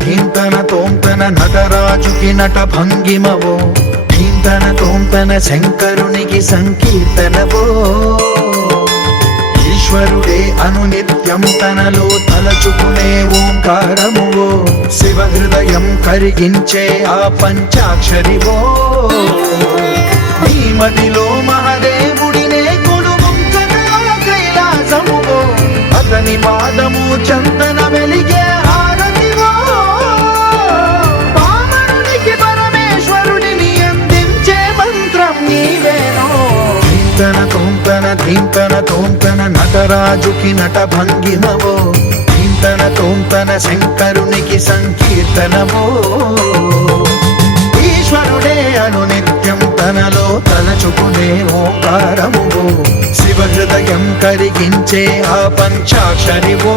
ధీంతన తోంతన నటరాజుకి నట భంగిమవో ధీంతన తోంతన శంకరునికి సంకీర్తనవో ఈశ్వరుడే అనునిత్యం తనలో తలచుకునే ఓంకారమువో శివ హృదయం కరిగించే ఆ పంచాక్షరివో నీ మదిలో మహాదేవుడినే కొలువుంచగా కైలాసమువో అతని పాదము చందన వెలిగే హారతివో పామరునికి పరమేశ్వరుడిని అందించే మంత్రం నీవేనో ధీంతన తోంతన ధీంతన తోంతన నటరాజుకి నట భంగిమవో ధీంతన తోంతన శంకరునికి సంకీర్తనవో ఈశ్వరుడే అనునిత్యం తనలో తలచుకునే ఓంకారమువో శివ హృదయం కరిగించే ఆ పంచాక్షరివో